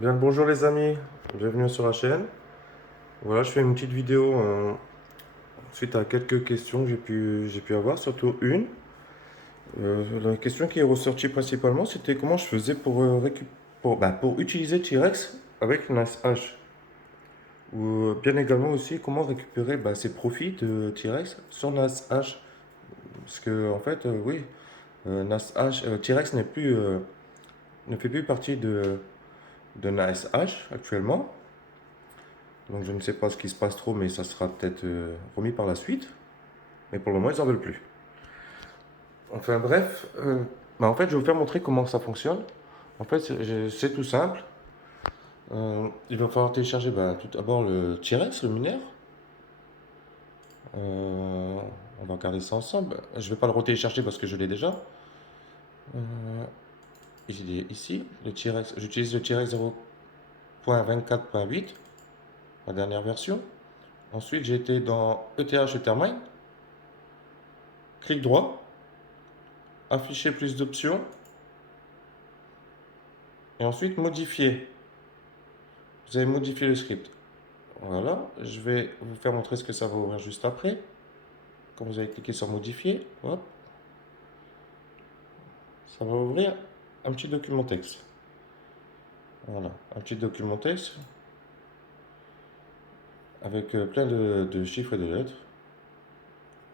Bien le bonjour les amis, bienvenue sur la chaîne. Voilà, je fais une petite vidéo suite à quelques questions que j'ai pu avoir, surtout une. La question qui est ressortie principalement, c'était comment je faisais pour utiliser T-Rex avec une SH. Ou bien également aussi comment récupérer ses profits de T-Rex sur NASH. Parce que en fait, oui, T-Rex ne fait plus partie de NASH actuellement. Donc je ne sais pas ce qui se passe trop, mais ça sera peut-être remis par la suite. Mais pour le moment, ils n'en veulent plus. Enfin bref, en fait, je vais vous faire montrer comment ça fonctionne. En fait, c'est tout simple. Il va falloir télécharger tout d'abord le T-Rex, le mineur. On va regarder ça ensemble. Je ne vais pas le retélécharger parce que je l'ai déjà. Euh, il est ici, le T-Rex. J'utilise le T-Rex 0.24.8, la dernière version. Ensuite, j'ai été dans ETH Ethermine. Clic droit, afficher plus d'options. Et ensuite, modifier. Vous allez modifier le script. Voilà, je vais vous faire montrer ce que ça va ouvrir juste après. Quand vous allez cliquer sur modifier, hop, ça va ouvrir un petit document texte. Voilà, un petit document texte avec plein de chiffres et de lettres.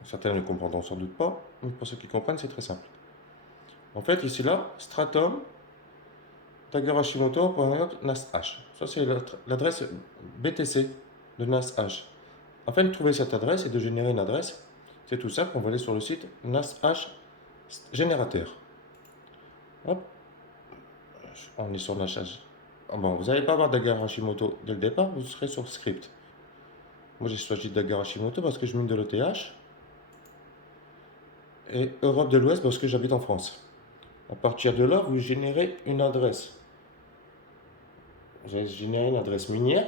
Certains ne comprendront sans doute pas, mais pour ceux qui comprennent, c'est très simple. En fait, ici là, stratum tagerashimoto.nash. Ça, c'est l'adresse BTC de NASH. Afin de trouver cette adresse et de générer une adresse, c'est tout simple, on va aller sur le site NASH générateur. Hop, on est sur NASH. Ah bon, vous n'allez pas avoir Dagger Hashimoto dès le départ, vous serez sur script. Moi j'ai choisi Dagger Hashimoto parce que je mine de l'ETH et Europe de l'Ouest parce que j'habite en France. À partir de là, vous générez une adresse. Vous allez générer une adresse minière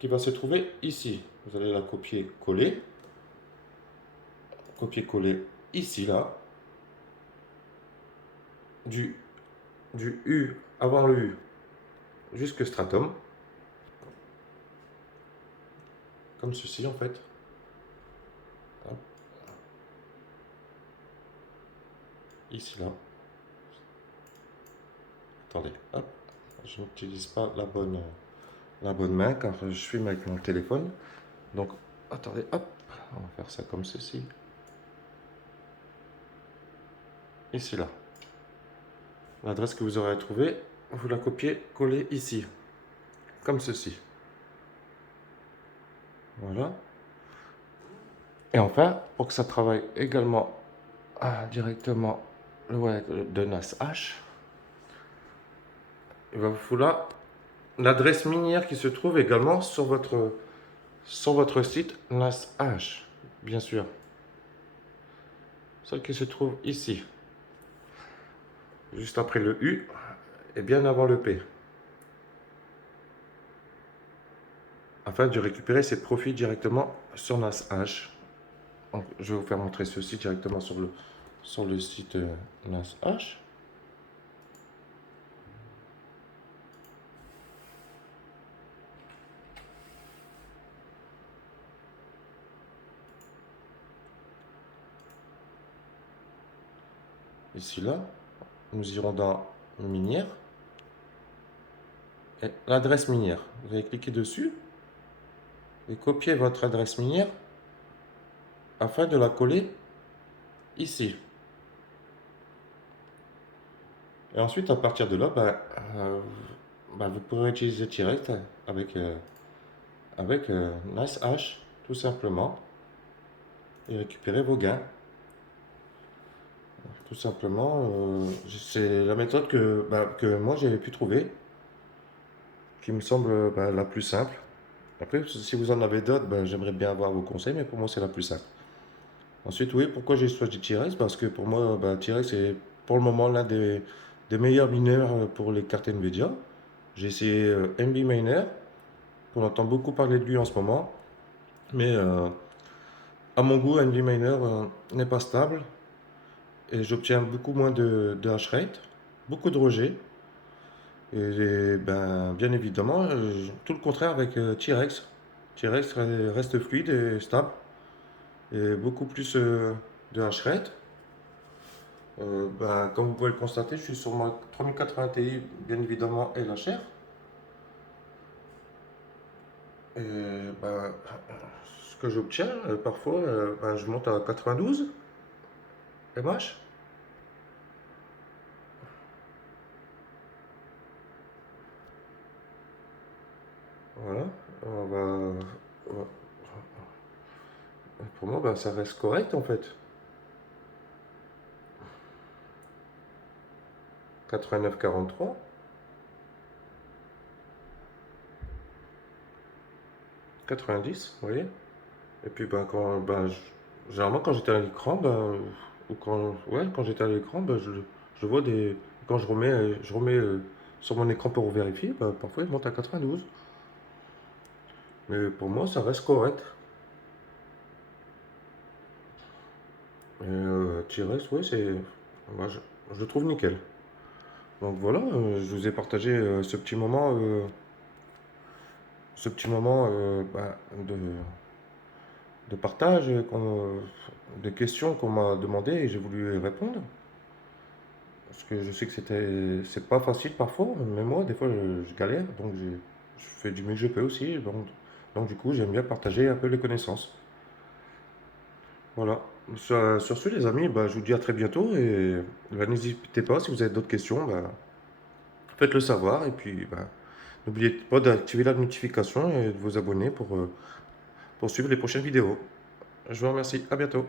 qui va se trouver ici. Vous allez la copier-coller. Copier-coller ici, là. Du, du U avant le U jusque stratum. Comme ceci en fait. Hop. Ici, là. Attendez, hop. Je n'utilise pas la bonne main car je filme avec mon téléphone. Donc, attendez, hop. On va faire ça comme ceci. Ici, là. L'adresse que vous aurez trouvée, vous la copiez, collez ici. Comme ceci. Voilà. Et enfin, pour que ça travaille également directement le wallet de NASH, il va vous falloir l'adresse minière qui se trouve également sur votre site NASH, bien sûr. Celle qui se trouve ici, juste après le U et bien avant le P, afin de récupérer ses profits directement sur NASH. Donc, je vais vous faire montrer ceci directement sur le site NASH. Ici, là, nous irons dans minière et l'adresse minière. Vous allez cliquer dessus et copier votre adresse minière afin de la coller ici. Et ensuite, à partir de là, vous pourrez utiliser T-Rex avec NiceHash, tout simplement, et récupérer vos gains. Tout simplement, c'est la méthode que moi j'ai pu trouver, qui me semble la plus simple. Après, si vous en avez d'autres, j'aimerais bien avoir vos conseils, mais pour moi c'est la plus simple. Ensuite, oui, pourquoi j'ai choisi T-Rex? Parce que pour moi, T-Rex est pour le moment l'un des meilleurs mineurs pour les cartes Nvidia. J'ai essayé NB Miner, on entend beaucoup parler de lui en ce moment, mais à mon goût, NB Miner n'est pas stable et j'obtiens beaucoup moins de hash rate, beaucoup de rejets. Et ben, bien évidemment, tout le contraire avec T-Rex. T-Rex reste fluide et stable. Et beaucoup plus de hash rate. Ben, comme vous pouvez le constater, je suis sur ma 3080 Ti, bien évidemment, et la chair. Et ben, ce que j'obtiens, parfois, ben, je monte à 92 MH. Voilà. On va, pour moi, ben, ça reste correct en fait. 89,43. 90, vous voyez? Et puis ben, généralement quand j'étais à l'écran, ben, ou quand, ouais, quand j'étais à l'écran, ben, je vois des. Quand je remets sur mon écran pour vérifier, ben, parfois il monte à 92. Mais pour moi, ça reste correct. Et T-Rex, ouais, moi, je le trouve nickel. Donc voilà, je vous ai partagé ce petit moment ben, de partage, de questions qu'on m'a demandé et j'ai voulu y répondre. Parce que je sais que c'est pas facile parfois, même moi, des fois, je galère, donc je fais du mieux que je peux aussi. Donc du coup, j'aime bien partager un peu les connaissances. Voilà. Sur ce, les amis, bah, je vous dis à très bientôt et bah, n'hésitez pas, si vous avez d'autres questions, bah, faites-le savoir. Et puis, bah, n'oubliez pas d'activer la notification et de vous abonner pour suivre les prochaines vidéos. Je vous remercie. À bientôt.